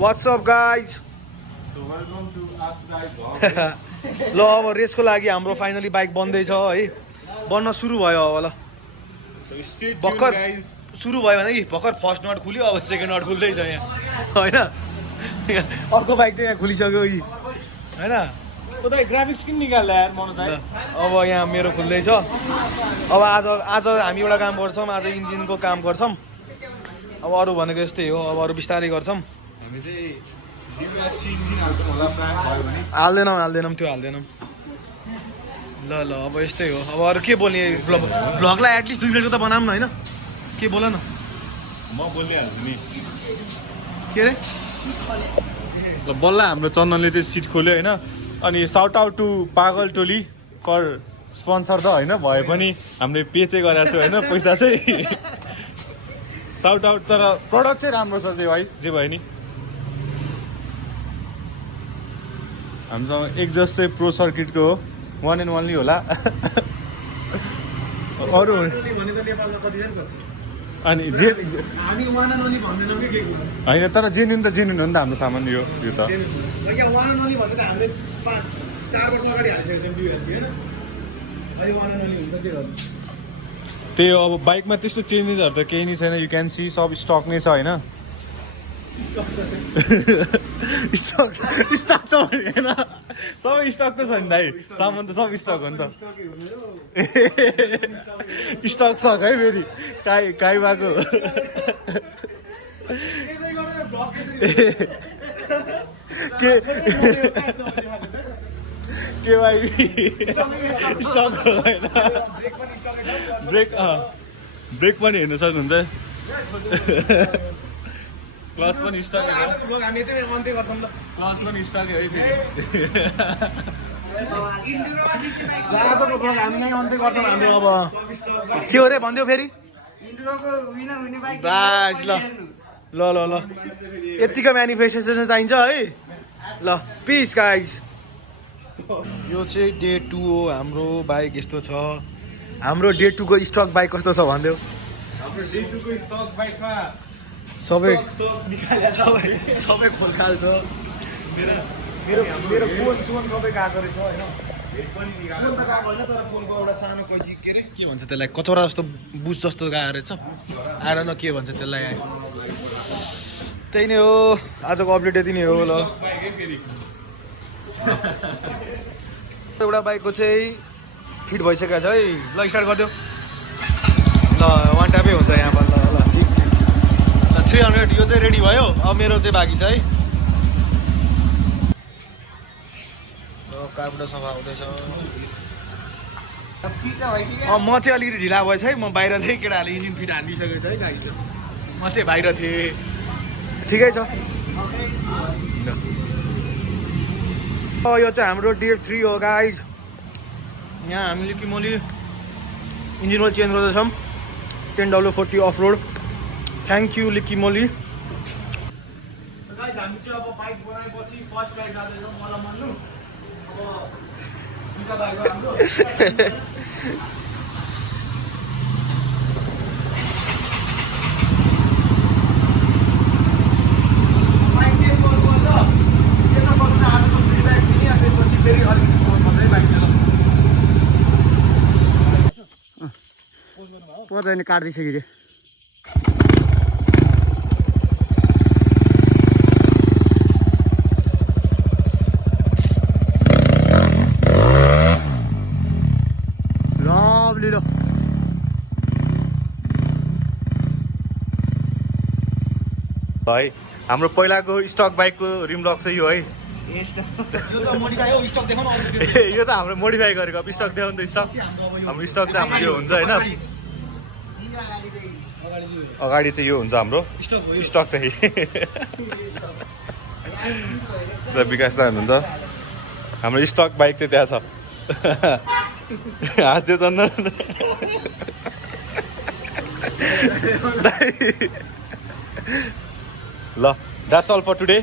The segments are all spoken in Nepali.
What's up guys? So welcome to us guys vlog. ल अब रेसको लागि हाम्रो फाइनली बाइक बन्दैछ है बन्न सुरु भयो अब ल So stay tuned भर्खर guys. सुरु भयो भने भर्खर फर्स्ट नट खुल्यो अब सेकेन्ड नट खुल्दैछ यहाँ हैन अर्को बाइक चाहिँ यहाँ खुलिसक्यो यी हैन उता ग्राफिक्स किन निकाल्दा यार मनोज भाइ अब यहाँ मेरो खुल्दैछ अब आज हामी एउटा काम गर्छौँ आज इन्जिनको काम गर्छौँ अब अरू भनेको यस्तै हो अब अरू बिस्तारै गर्छौँ हामी चाहिँ दिनमा चिन्दिन हाल्छौँ होला प्राय भयो भने हाल्दैनौँ त्यो हाल्दैनौँ ल अब यस्तै हो अब अरू के बोल्ने भ्लगलाई एटलिस्ट 2 मिनटको त बनाऊँ न होइन के बोल न म बोल्दै हाल्छु नि के रे ल बल्ल हाम्रो चन्दनले चाहिँ सिट खोल्यो हैन अनि साउट आउट टु पागल टोली फर स्पोन्सर त हैन भए पनि हामीले पे चाहिँ गरेको छु हैन पैसा चाहिँ साउट आउट तर प्रडक्ट चाहिँ राम्रो छ जे भाइ जे भयो नि हामीसँग एक्जस्ट चाहिँ प्रो सर्किटको हो 1 and 1 होला अरू अनि जे हामी वान एन्ड ओन्ली भन्दैनौँ कि के कुरा होइन तर जेन्युन त जेन्युन हो नि त हाम्रो सामान यो त यहाँ वान एन्ड ओन्ली भन्दा त हामीले 4 वर्ष अगाडि हालिसकेको छौँ डिएलसी होइन अहिले वान एन्ड ओन्ली हुन्छ के गर्नु त्यही हो अब बाइकमा त्यस्तो चेन्जेसहरू त केही नै छैन यु क्यान सी सब स्टक नै छ होइन स्टक त होइन सबै स्टक त छ नि दाइ सामान त सब स्टक हो नि त स्टक छ है फेरि काइ भएको के भाइ स्टक हो होइन ब्रेक पनि हेर्नु सक्नुहुन्छ क्लच पनि स्टकै हो हामी यतै अन्त्य गर्छौँ ल क्लच पनि स्टकै है फेरि आजको ब्लग हामी नै अन्त्य गर्छौँ हाम्रो अब के हो रे भनिदेऊ फेरि बास ल यतिको म्यानिफेस्टेसन चाहिन्छ है ल पिस गाइज यो चाहिँ डे 2 हो हाम्रो बाइक यस्तो छ हाम्रो डे 2 को स्टक बाइक कस्तो छ भनिदेऊ हाम्रो डे 2 को स्टक बाइकमा सबै खोलखाल छ मेरो फोन सबै गएको रहेछ होइन फोन त गएको होइन तर फोनको एउटा सानो कैची के अरे के भन्छ त्यसलाई कचौरा जस्तो बुस जस्तो गएको रहेछ आएर न के भन्छ त्यसलाई त्यही नै हो आजको अपडेट यति नै हो ल एउटा बाइकको चाहिँ फिट भइसकेको छ है ल स्टार्ट गरिदेऊ ल वान टापै हुन्छ यहाँबाट ल ठिक 300 यो चाहिँ रेडी भयो अब मेरो चाहिँ बाँकी छ है कार्बुरेटर सफा हुँदैछ म चाहिँ अलिकति ढिला भएछ है म बाहिर थिएँ केटाहरूले इन्जिन फिट हानिसकेको छ है गाडी त म चाहिँ बाहिर थिएँ ठिकै छ यो चाहिँ हाम्रो डे 3 हो गाइज यहाँ हामीले कि मैले इन्जिन ओइल चेन्ज गर्दैछौँ 10W40 off road thank you लिकी मोली गाइज हामी चाहिँ अब बाइक बनाएपछि फर्स्ट बाइक जाँदैछौँ मलाई मान्नु अब दुईटा बाइक हो हाम्रो बाइक चेन्ज गर्नुपर्छ त्यसो गर्नु चाहिँ आजको फ्री बाइक दिने अनि त्यसपछि फेरि अलिकति मात्रै बाइक चाहिँ ल पर्दैन काट्दैछ कि है हाम्रो पहिलाको स्टक बाइकको रिम लक चाहिँ यो है यो त मोडिफाई हो स्टक देखाउन यो त हाम्रो मोडिफाई गरेको अब स्टक देखाउनु त स्टक हाम्रो स्टक चाहिँ हाम्रो यो हुन्छ होइन अगाडि चाहिँ यो हुन्छ हाम्रो स्टक चाहिँ र विकास दाइ हुनुहुन्छ हाम्रो स्टक बाइक चाहिँ त्यहाँ छ हाँस्दै चन्दन ल द्याट्स अल फर टुडे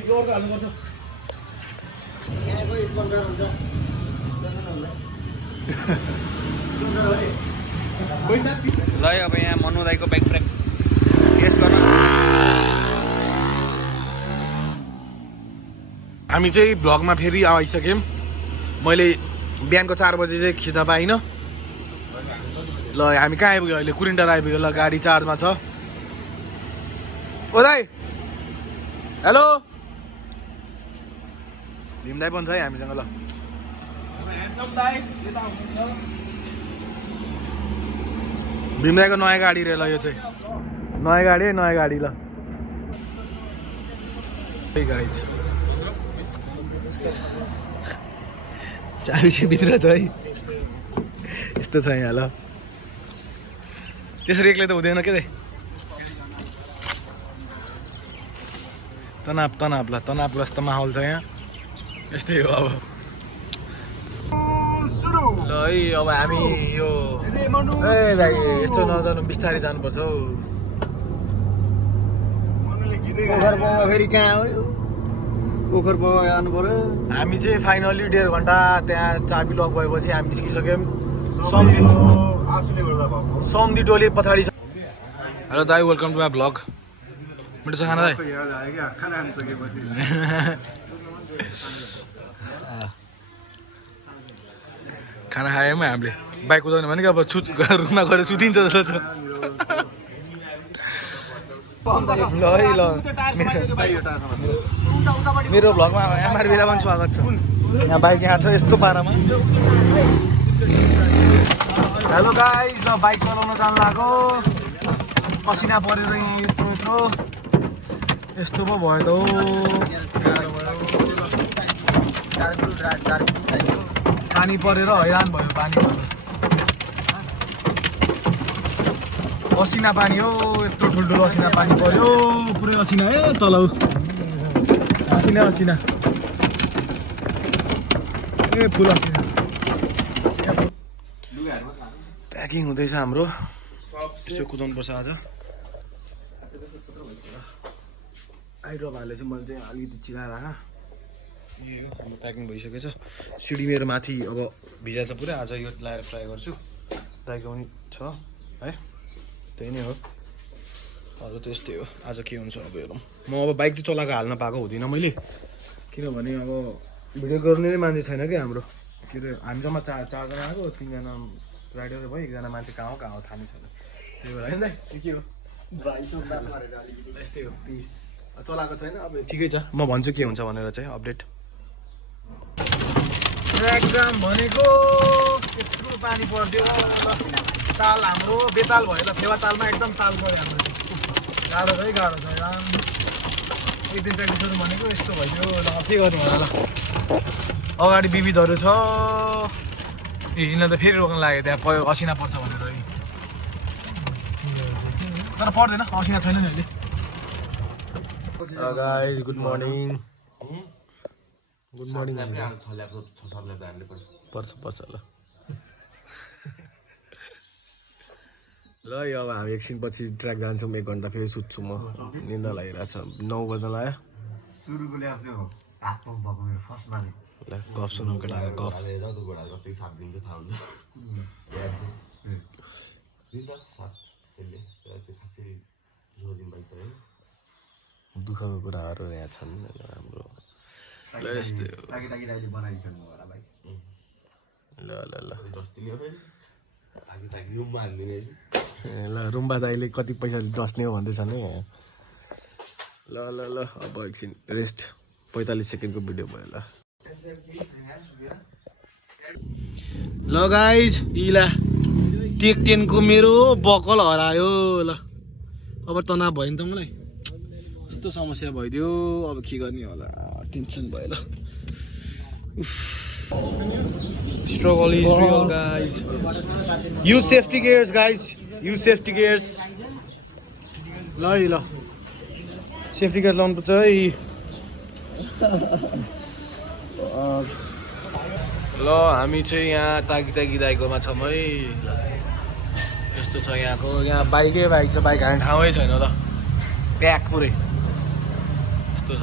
ल अब यहाँ मनु दाइको बाइक ट्र्याक टेस्ट गर्न हामी चाहिँ भ्लगमा फेरि आइसक्यौँ। मैले बिहानको 4 बजे चाहिँ खिच्न पाइनँ। ल हामी कहाँ आइपुग्यो अहिले? कुरिन्टार आइपुग्यो। ल गाडी चार्जमा छ। ओ दाइ हेलो, भीम दाइ पनि छ है हामीसँग। ल भीम दाइको नयाँ गाडी रे। ल यो चाहिँ नयाँ गाडी है, नयाँ गाडी। ल गाडी चाबी चाहिँ भित्र छ है, यस्तो छ यहाँ। ल त्यसरी एक्लै त हुँदैन के? तनाव तनाव ल तनावग्रस्त माहौल छ यहाँ। यस्तै हो अब। ल है अब हामी यो ए भाइ यस्तो नजानु, बिस्तारै जानुपर्छ हौ। फेरि कहाँ हो यो? पोखर बगान जानु पर्यो। हामी चाहिँ फाइनली 1.5 घन्टा त्यहाँ चाबी लक भएपछि हामी निस्किसक्यौँ। समदी टोली पछाडि छ। हेलो दाई, वेलकम टु माई भ्लग। मिठो छ खाना दाई? खाना खायौँ हामीले। बाइक कुदाउने भनेको अब रुममा गएर सुतिन्छ जस्तो छ। ल है ल, मेरो भ्लगमा एमआरबीलाई पनि स्वागत छ। यहाँ बाइक यहाँ छ यस्तो पारामा। हेलो गाइस, ल बाइक चलाउन जानु लाग्यो। पसिना परेर यहाँ यत्रो यत्रो यस्तो पो भयो त हो। पानी परेर हैरान भयो। पानी असिना पानी हो, यत्रो ठुल्ठुलो असिना पानी पर्यो। पुरै असिना है तल, असिना असिना ए फुल असिना। प्याकिङ हुँदैछ हाम्रो। यसो कुदाउनुपर्छ आज। आइड्रप हालेर चाहिँ मैले चाहिँ अलिकति चिलाएर हाम्रो प्याकिङ भइसकेछ। सिडी मेरो माथि अब भिजा छ पुरै। आज यो लगाएर ट्राई गर्छु। ट्राईको पनि छ है, त्यही नै हो। अरू त यस्तै हो। आज के हुन्छ अब हेरौँ। म अब बाइक चाहिँ चलाएको हाल्न पाएको हुँदिनँ मैले, किनभने अब भिडियो गर्ने नै मान्छे छैन क्या हाम्रो। के अरे हामी जम्मा 4जना आएको, 3जना राइडर भयो, 1जना मान्छे कहाँ हो थाहा नै छैन। त्यही भएर होइन दाइ, के हो यस्तै हो। पिस चलाएको छैन, अब ठिकै छ। म भन्छु के हुन्छ भनेर चाहिँ अपडेट। एक्जाम भनेको यत्रो पानी पर्थ्यो। ताल हाम्रो बेताल भयो। ल फेवा तालमा एकदम ताल पऱ्यो हाम्रो। गाह्रो छ है, गाह्रो छ। एक दिन प्र्याक्टिस गरौँ भनेको यस्तो भइदियो। ल के गर्नु होला। ल अगाडि विविधहरू छ। ए यिनीलाई त फेरि रोक्न लाग्यो, त्यहाँ असिना पर्छ भनेर। तर पर्दैन, असिना छैन नि अहिले। Guys good morning. Good morning. पर्छ पर्छ। ल ल यो अब हामी एकछिनपछि ट्र्याक जान्छौँ। 1 घन्टा फेरि सुत्छु म। निन्दा लागिरहेको छ। 9 बज्न लाग्यो। ल गफ सुनौँ केटाको गफ। दुःखको कुराहरू यहाँ छन् हाम्रो। ल यस्तै हो। ल ल ल ल रुम्बा दाइले कति पैसा डस्ने हो भन्दैछन् है यहाँ। ल ल ल अब एकछिन रेस्ट। 45 सेकेन्डको भिडियो भयो। ल गाइज इला टेक 10 को मेरो बकल हरायो। ल अब तनाव भयो नि त मलाई। यस्तो समस्या भइदियो। अब के गर्ने होला, टेन्सन भयो। ल struggle is real guys. Use safety gears guys. Use safety gears. ल सेफ्टी गेयर लाउनु पर्छ है। ल हामी चाहिँ यहाँ तागी दाइकोमा छौँ है। यस्तो छ यहाँको। यहाँ बाइकै बाइक छ, बाइक हाल्ने ठाउँै छैन। ल प्याक पुरै यस्तो छ।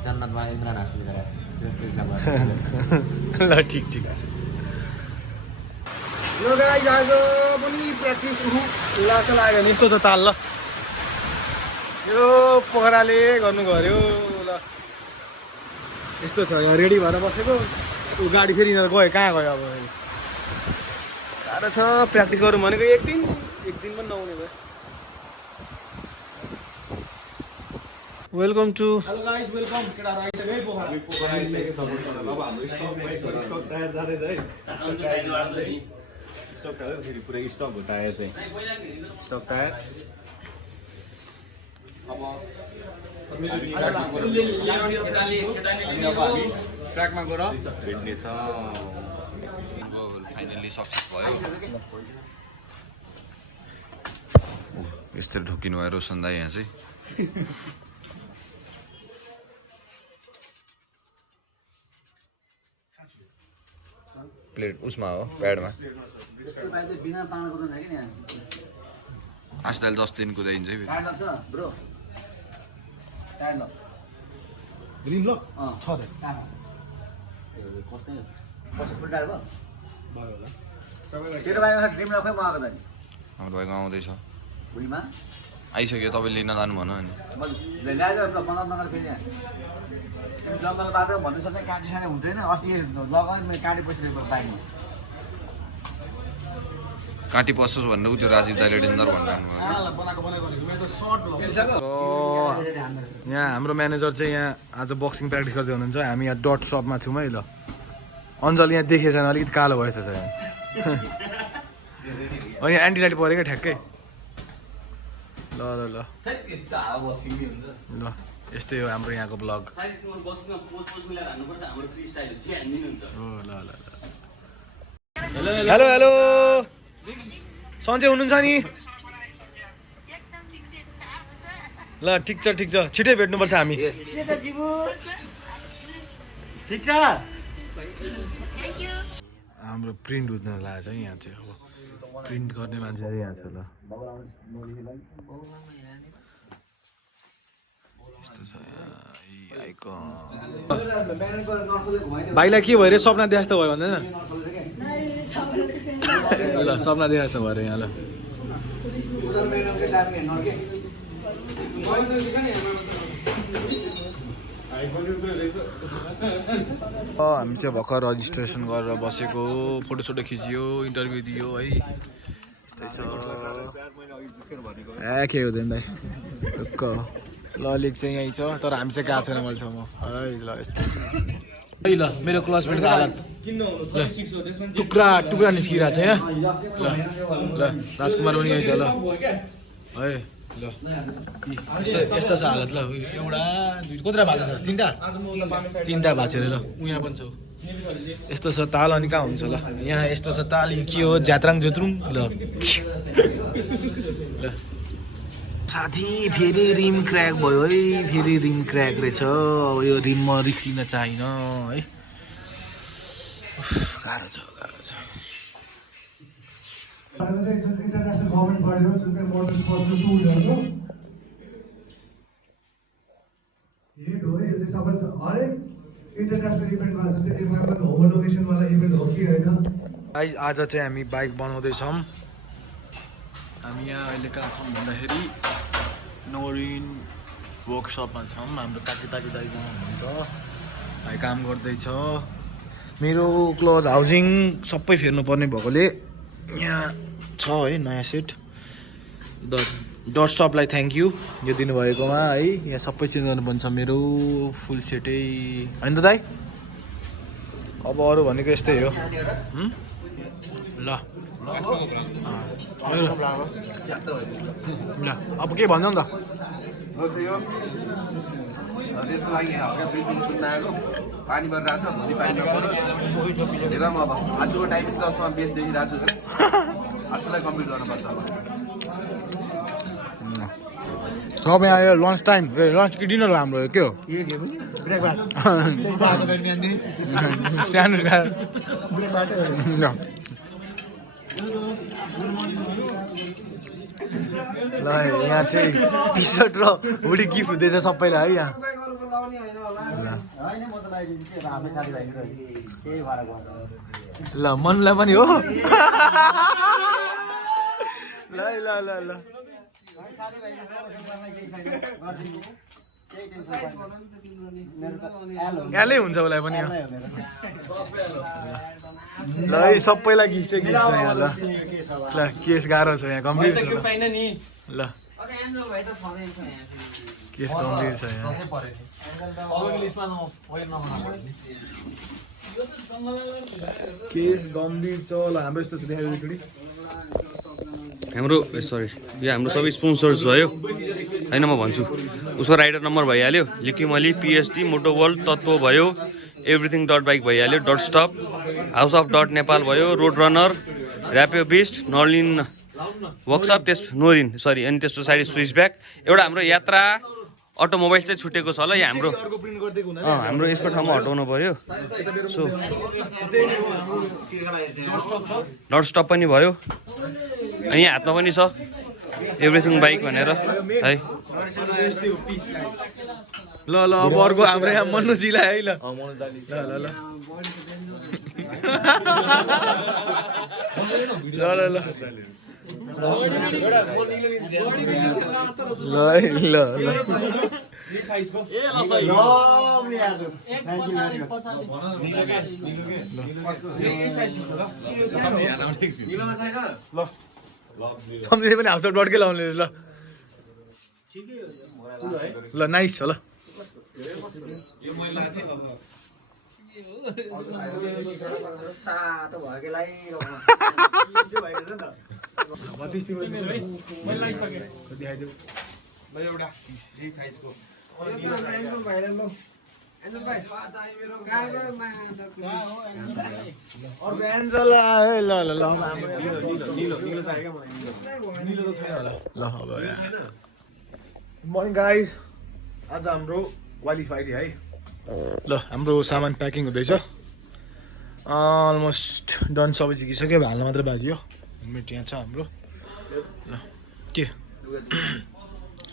जन्नतमा इमरान हास्पिटल गरे त्यस्तै हिसाबमा। ल ठिक ठिक। ल गाइस आज पनि प्र्याक्टिस लाग्यो नि। यस्तो छ ताल। ल यो पोखराले गर्नु गऱ्यो ल यस्तो छ यहाँ रेडी भएर बसेको ऊ गाडी फेरि यिनीहरू गयो कहाँ गयो अब साह्रो छ प्र्याक्टिस गरौँ भनेको एक दिन पनि नहुने भयो welcome to hello guys welcome केटाहरु आइसक्यो है पोखरा अब हाम्रो स्टक टायर जाँदैछ है स्टक टायर फेरि पुरै स्टक हो टायर चाहिँ स्टक टायर अब ट्र्याकमा गएर भेट्ने छ फाइनली सक्सेस भयो यस्तै ढोकिनु भयो रोशन दाइ यहाँ चाहिँ प्लेट उसमा हो प्याडमा आजकल 10 दिन कुदाइन्छ है ग्रीन लक छ त हाम्रो भाइको आउँदैछ आइसक्यो तपाईँ लिन जानु भन नि जङ्गल बाटो भन्नु सक्ने काटी साने हुँदैन अस्ति लगाउने काटी पछि बाइकमा काँटी पस्छस् भन्नु त्यो राजीव दाइले डेन्जर भनिरहनु यहाँ हाम्रो म्यानेजर चाहिँ यहाँ आज बक्सिङ प्र्याक्टिस गर्दै हुनुहुन्छ हामी यहाँ डट सपमा छौँ है ल अञ्जल यहाँ देखेको छैन अलिकति कालो भएछ यहाँ अनि यहाँ एन्टी लाइट पऱ्यो क्या ठ्याक्कै ल ल ल ल यस्तै हो हाम्रो यहाँको ब्लग हेलो हेलो सन्चै हुनुहुन्छ नि ल ठिक छ छिटै भेट्नुपर्छ हामी ठिक छ हाम्रो प्रिन्ट उठ्न लागेको छ यहाँ चाहिँ अब प्रिन्ट गर्ने मान्छेहरू यहाँ छ ल यस्तो छ भाइलाई के भयो अरे सपना देखास त भयो भन्दैन ल सपना देखास त भयो अरे यहाँ ल हामी चाहिँ भर्खर रजिस्ट्रेसन गरेर बसेको फोटोसोटो खिचियो इन्टरभ्यू दियो है यस्तै छ के हुँदैन भाइ ढुक्क ल लेक चाहिँ यहीँ छ तर हामी चाहिँ गएको छैन मैले छ म है ल यस्तै है ल मेरो क्लासमेटको हालत टुक्रा टुक्रा निस्किरहेको छ यहाँ ल राजकुमार पनि यहीँ छ ल है ल यस्तो छ हालत ल एउटा कतिवटा भएको छ तिनवटा भएको छ अरे ल उहाँ पनि छ यस्तो छ ताल अनि कहाँ हुन्छ ल यहाँ यस्तो छ ताल के हो ज्यात्राङ जोत्रुङ ल ल साथी फेरि रिम क्र्याक भयो है फेरि रिम क्र्याक रहेछ अब यो रिममा रिक्स लिन चाहिन है गाह्रो छ इन्टरनेसनल गभर्मेन्ट बडी हो जुन चाहिँ मोटर स्पोर्ट्सको टुलहरूको हेड हो यो चाहिँ सबै हरेक इन्टरनेसनल इभेन्टमा जस्तै त्यसमा पनि होमोलोगेसनवाला इभेन्ट हो कि होइन आज चाहिँ हामी बाइक बनाउँदैछौँ हामी यहाँ अहिले कहाँ छौँ भन्दाखेरि नोरिन वर्कसपमा छौँ हाम्रो ताकी दाइ हुनुहुन्छ भाइ काम गर्दैछ मेरो क्लोज हाउसिङ सबै फेर्नुपर्ने भएकोले यहाँ छ है नयाँ set dot स्टपलाई thank you yo दिनुभएकोमा है यहाँ सबै चेन्ज गर्नुपर्ने छ मेरो फुल सेटै होइन त दाइ अब अरू भनेको यस्तै हो ल ल अब के भन्छ नि त त्यसको लागि हल्का ब्रिफिङ सुन्न आएको पानी परिरहेको छ भोलि पानी नपरोस् हेर म अब आजको टाइमिङ 10 मा बेस देखिरहेको छु आजलाई कम्प्लिट गर्नुपर्छ अब सब यहाँ यो लन्च टाइम लन्च कि डिनर हाम्रो के हो सानो ल यहाँ चाहिँ टी सर्ट र हुडी गिफ्ट हुँदैछ सबैलाई है यहाँ ल मनलाई पनि हो ल ल ल ल साथीभाइले प्रमोसन गर्न केही छैन गरिदिनु केही टेन्सन छैन मेरो त एल हो एलै हुन्छ उसलाई पनि एलै हो मेरो ल है सबैलाई गिफ्टै गिफ्ट छ यहाँ ल ल केस गाह्रो छ यहाँ गम्भीर छ ल ल केस गम्भीर छ यहाँ केस गम्भीर छ ल हाम्रो यस्तो छ देखाइदिनु एकचोटि हाम्रो सरी यो हाम्रो सबै स्पोन्सर्स भयो होइन म भन्छु उसको राइडर नम्बर भइहाल्यो लिक्युमली पिएसटी मोटो वर्ल्ड तत्त्व भयो एभ्रिथिङ डट बाइक भइहाल्यो dot stop house of dot Nepal भयो रोड रनर ऱ्यापियो बिस्ट नर्लिन वर्कसप नोरिन सरी अनि त्यस पछाडि स्विच ब्याक एउटा हाम्रो यात्रा अटोमोबाइल्स चाहिँ छुटेको छ ल यहाँ हाम्रो हाम्रो यसको ठाउँमा हटाउनु पर्यो सो डट स्टप पनि भयो अनि यहाँ हातमा पनि छ एभ्रिथिङ बाइक भनेर है ल ल अब अर्को हाम्रो यहाँ मन्नुजीलाई है ल ल ल ल ल ल ल ल सम्झिँदै पनि हाउस डटकै लाउने ल ल नाइस छ ल तातो भएकोलाई मर्निङ गाइज आज हाम्रो क्वालिफाइड है ल हाम्रो सामान प्याकिङ हुँदैछ अलमोस्ट डन सबै जिकिसक्यो हाल्न मात्रै बाँकी हो हेलमेट यहाँ छ हाम्रो ल के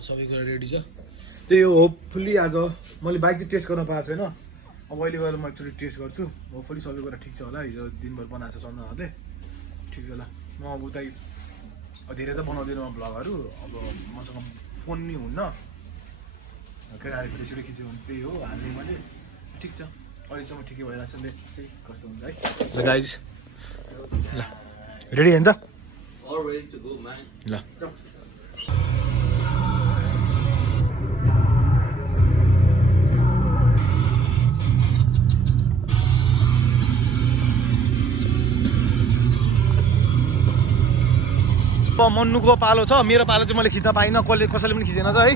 सबै कुरा रेडी छ त्यही हो होपफुल्ली आज मैले बाइक चाहिँ टेस्ट गर्न पाएको छैन अब अहिले गएर म एकचोटि टेस्ट गर्छु होपफुल्ली सबै कुरा ठिक छ होला हिजो दिनभर बनाएको छ सन्जनाहरूले ठिक छ ल म अब उतै धेरै त बनाउँदिनँ म भ्लगहरू अब मसँग फोन नि हुन्न केटाहरूले फोटोसोटो खिच्यो भने त्यही हो हाल्ने मैले ठिक छ अहिलेसम्म ठिकै भइरहेको छ चाहिँ कस्तो हुन्छ है ल गाइज ल रेडी होइन त ल मन्नुको पालो छ मेरो पालो चाहिँ मैले खिच्न पाइनँ कसैले पनि खिचेन छ है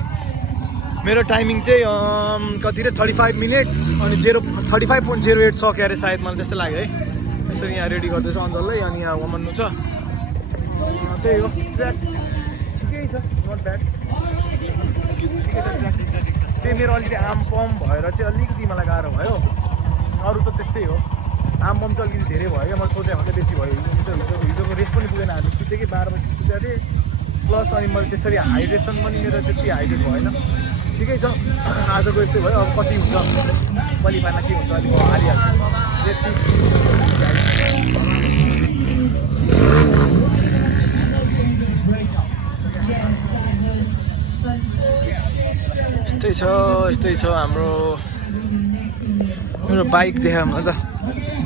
मेरो टाइमिङ चाहिँ कति रे 35 मिनट्स अनि 35.08 सक्यो अरे सायद मलाई त्यस्तो लाग्यो है यसरी यहाँ रेडी गर्दैछ अञ्जललाई अनि यहाँ मन्नु छ त्यही हो ट्र्याक ठिकै छ नट ब्याड त्यही मेरो अलिकति आम पम भएर चाहिँ अलिकति मलाई गाह्रो भयो अरू त त्यस्तै हो आम पम चाहिँ अलिकति धेरै भयो क्या मैले सोचेँ भन्दा बेसी भयो हिजोको रेस पनि पुगेन हामी सुतेकै 12 बजी सुतेको थिएँ प्लस अनि मैले त्यसरी हाइड्रेसन पनि मेरो त्यति हाइड्रेट भएन ठिकै छ आजको यस्तै भयो अब कति हुन्छ क्वालिफाईमा के हुन्छ अलिक हालिहाल्छ यस्तै छ हाम्रो मेरो बाइक देखाउँ न त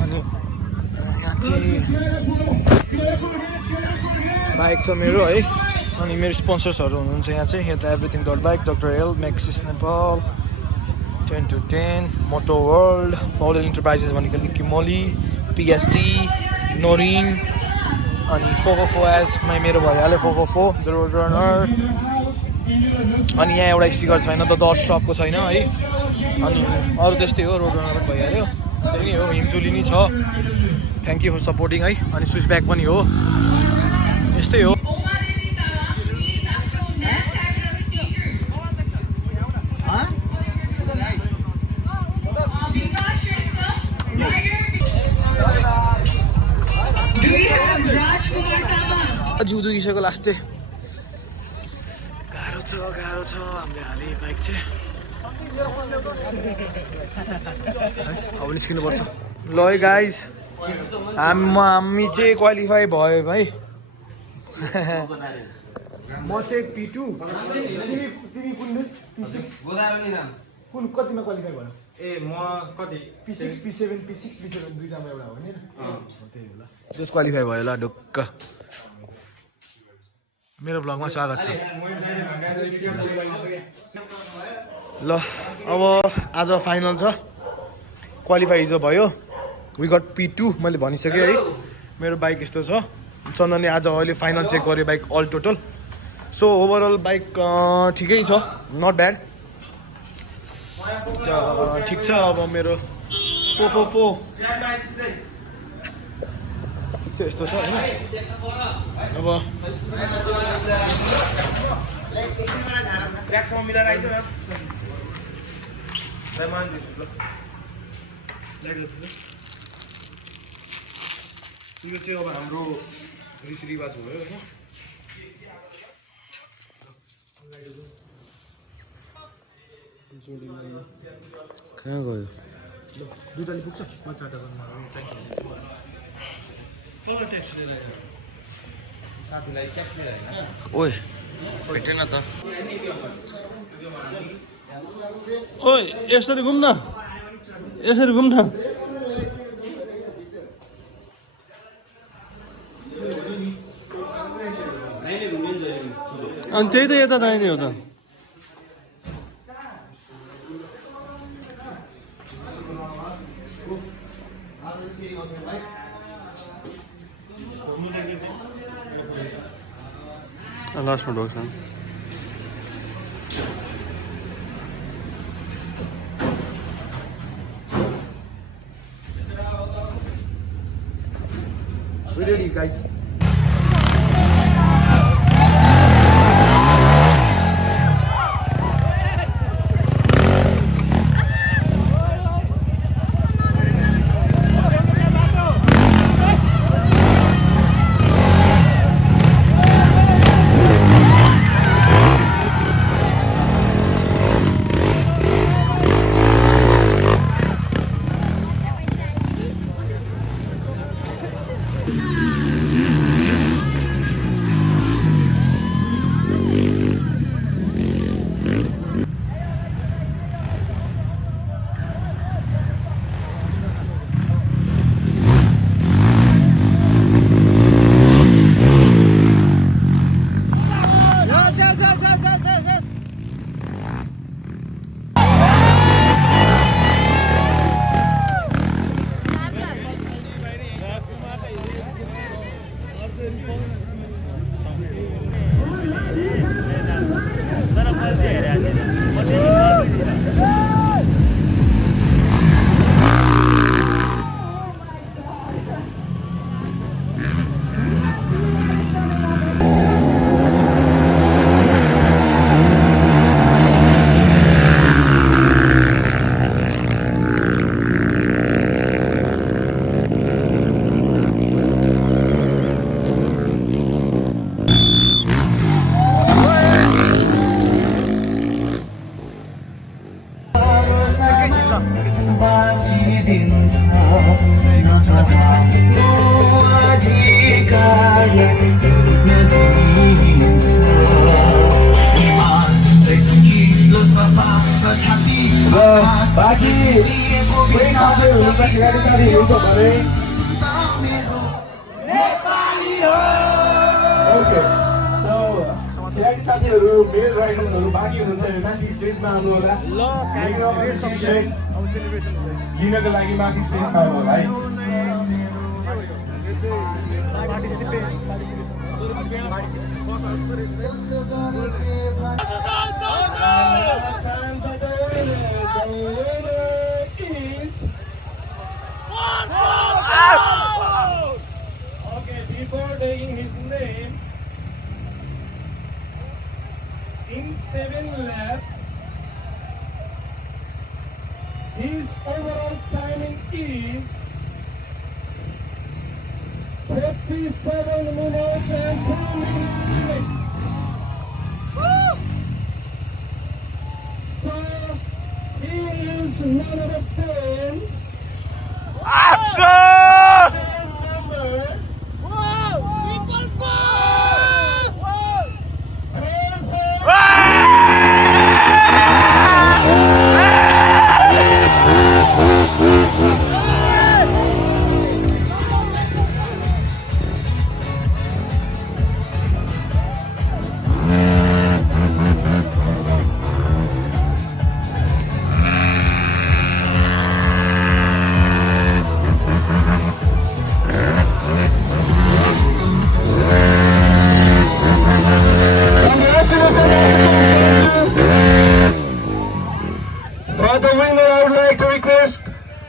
अनि यहाँ चाहिँ बाइक छ मेरो है अनि मेरो स्पोन्सर्सहरू हुनुहुन्छ यहाँ चाहिँ यता everything dot bike doctor L Maxxis Nepal 10 to 10 मोटो वर्ल्ड पौडेल इन्टरप्राइजेस भनेको लिक्युमली पिएसटी नोरिन अनि 444 एज मेरो भइहाल्यो 444 द रोड रनर अनि यहाँ एउटा स्टिकर छैन त डट स्टपको छैन है अनि अरू त्यस्तै हो रोड रनर पनि भइहाल्यो त्यही नै हो हिमचुली नि छ थ्याङ्क यू फर सपोर्टिङ है अनि स्विच ब्याक पनि हो यस्तै हो जिउ दुखिसक्यो लास्टै गाह्रो छ हामीले हाले बाइक चाहिँ अब निस्किनुपर्छ ल है गाइज हामी चाहिँ क्वालिफाई भयो भाइ म चाहिँ P2 तिमी कुन P6 कुन कतिमा क्वालिफाई भयो ए म कति P6 P7 दुईटामा एउटा हो नि त्यही होला जस क्वालिफाई भयो ल ढुक्क मेरो ब्लगमा स्वागत छ ल अब आज फाइनल छ क्वालिफाई हिजो भयो वी गट P2 मैले भनिसकेँ है मेरो बाइक यस्तो छ चन्दनले आज अहिले फाइनल चेक गर्यो bike all total so overall bike ठिकै छ नट ब्याड ठिक छ अब मेरो 444 यस्तो छ होइन अब यो चाहिँ अब हाम्रो रीतिरिवाज भयो होइन कहाँ गयो दुईटाले पुग्छ म चारवटा ट्याक्सी लिएर आयो ओए भेटेन त ओए यसरी घुम न यसरी घुम न अनि त्यही त यता दाहिने हो त लास्टमा ढोक्छ We ready, guys. साथीहरू मेल राइडर्सहरू बाँकी हुनुहुन्छ भने माथि स्टेजमा आउनु होला लिनको लागि माथि स्टेजमा आउनु होला है Okay, before taking his name, in 7 laps, his overall timing is 47 minutes and 2 minutes. So he is 1 out of 10. Awesome! Number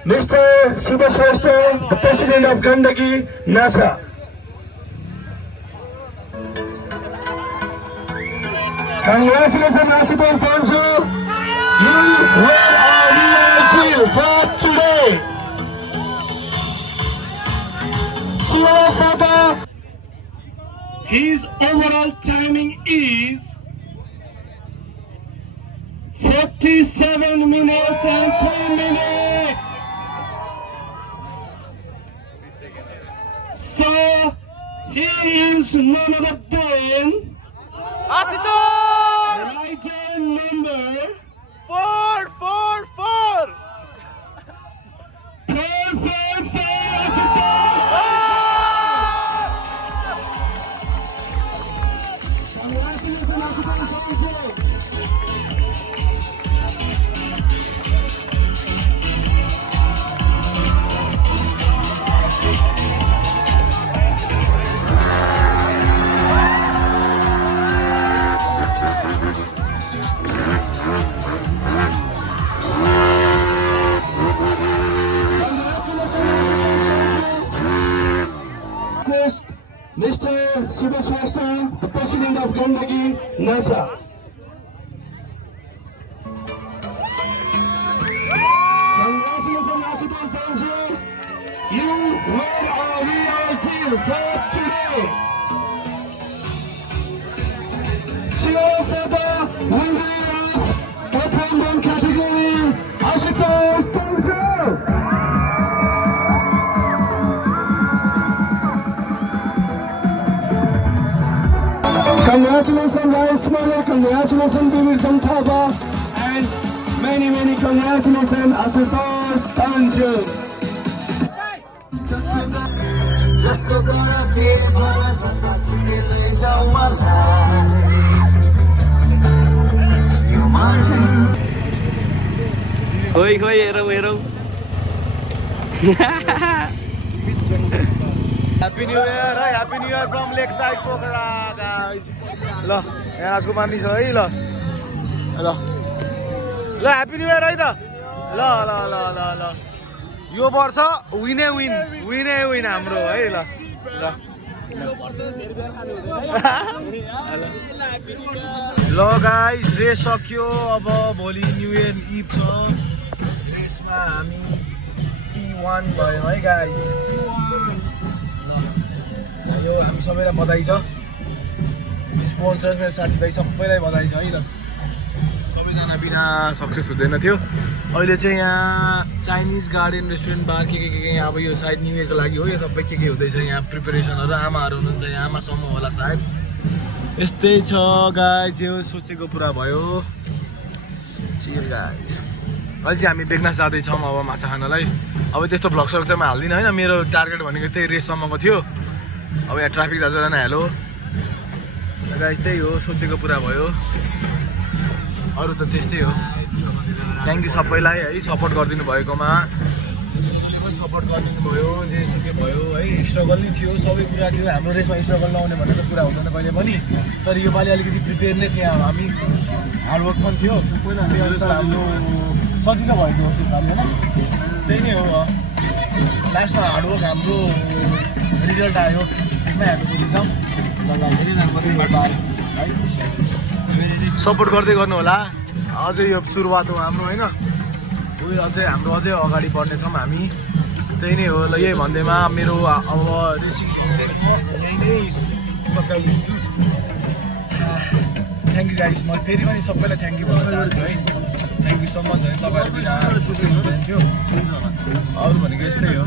Mr. Shiva Shrestha, the President of Gandaki, NASA. Congratulations, Ashutosh Bansal. You were our real for today. Shiva Shrestha. His overall timing is 47 minutes and 3 minutes. So he is none other than item number 444. Mr. Shiva Shrestha, the President of Gandaki, NASA. Congratulations, Ashutosh Bansal. You were our real team for today. Cheer for the winner of Open 1 category, Ashutosh Bansal. Congratulations, Ryan Smaller. Congratulations, Bibir Samthaba. And many congratulations, Ashutosh Bansal. खोइ हेरौ हेरौ Happy New Year, है Happy New Year from Lakeside Pokhara guys. ल यहाँ आजको पानी छ है ल Happy New Year है त ल यो वर्ष विन हाम्रो है ल गाइस रेस सक्यो अब भोलि न्यू इयर इभ छ रेसमा हामी P1 भयो है गाइस यो हामी सबैलाई बधाई छ स्पोन्सर्स मेरो साथीभाइ सबैलाई बधाई छ है त सबैजना बिना सक्सेस हुँदैन थियो अहिले चाहिँ यहाँ चाइनिज गार्डन रेस्टुरेन्ट बार के यहाँ अब यो सायद न्यू इयरको लागि हो यो सबै के हुँदैछ यहाँ प्रिपरेसनहरू आमाहरू हुनुहुन्छ यहाँ आमासम्म होला सायद यस्तै छ गाइस जो सोचेको पुरा भयो चिल गाइस अहिले चाहिँ हामी बेगनास जाँदैछौँ अब माछा खानलाई अब त्यस्तो भ्लग्सहरू चाहिँ म हाल्दिनँ होइन मेरो टार्गेट भनेको त्यही रेससम्मको थियो अब यहाँ ट्राफिक दाजुलाई नै हेलो गाइस त्यही हो सोचेको पुरा भयो अरू त त्यस्तै हो थ्याङ्क यू सबैलाई है सपोर्ट गरिदिनु भएकोमा सपोर्ट गरिदिनु भयो जेसुकै भयो है स्ट्रगल नै थियो सबै कुरा थियो हाम्रो रेसमा स्ट्रगल नआउने भनेको कुरा हुँदैन कहिले पनि तर योपालि अलिकति प्रिपेयर नै थियो हामी हार्डवर्क पनि थियो त्यही अनुसार हाम्रो सजिलो भएको हो योपालि होइन त्यही नै हो लास्टमा हार्डवर्क हाम्रो रिजल्ट आयो त्यसमै हामी बुझ्छौँ सपोर्ट गर्दै गर्नु होला अझै यो सुरुवात हो हाम्रो होइन अझै हाम्रो अझै अगाडि बढ्नेछौँ हामी त्यही नै हो ल यही भन्दैमा मेरो अब रेसिङ यही नै सकाइदिन्छु थ्याङ्क यू गाइस म फेरि पनि सबैलाई थ्याङ्क यू भन्न चाहन्छु है थ्याङ्क यू सो मच है तपाईँहरू बिना सुक्नु हुँदैन थियो अरू भनेको यस्तै हो